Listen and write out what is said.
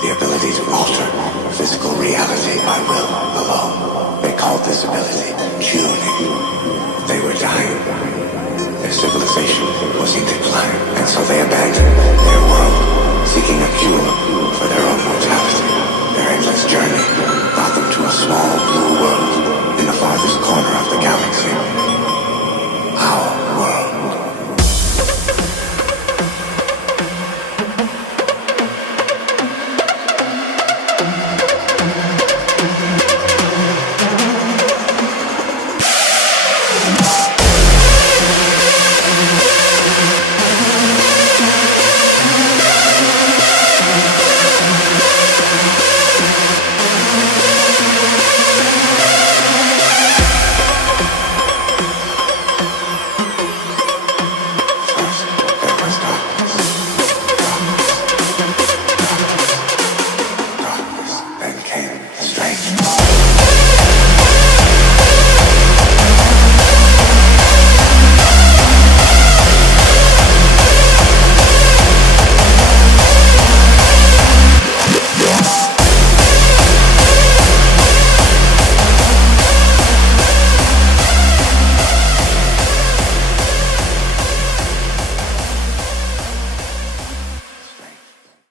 The ability to alter physical reality by will alone. They called this ability tuning. They were dying. Their civilization was in decline, and so they abandoned their world, seeking a cure for their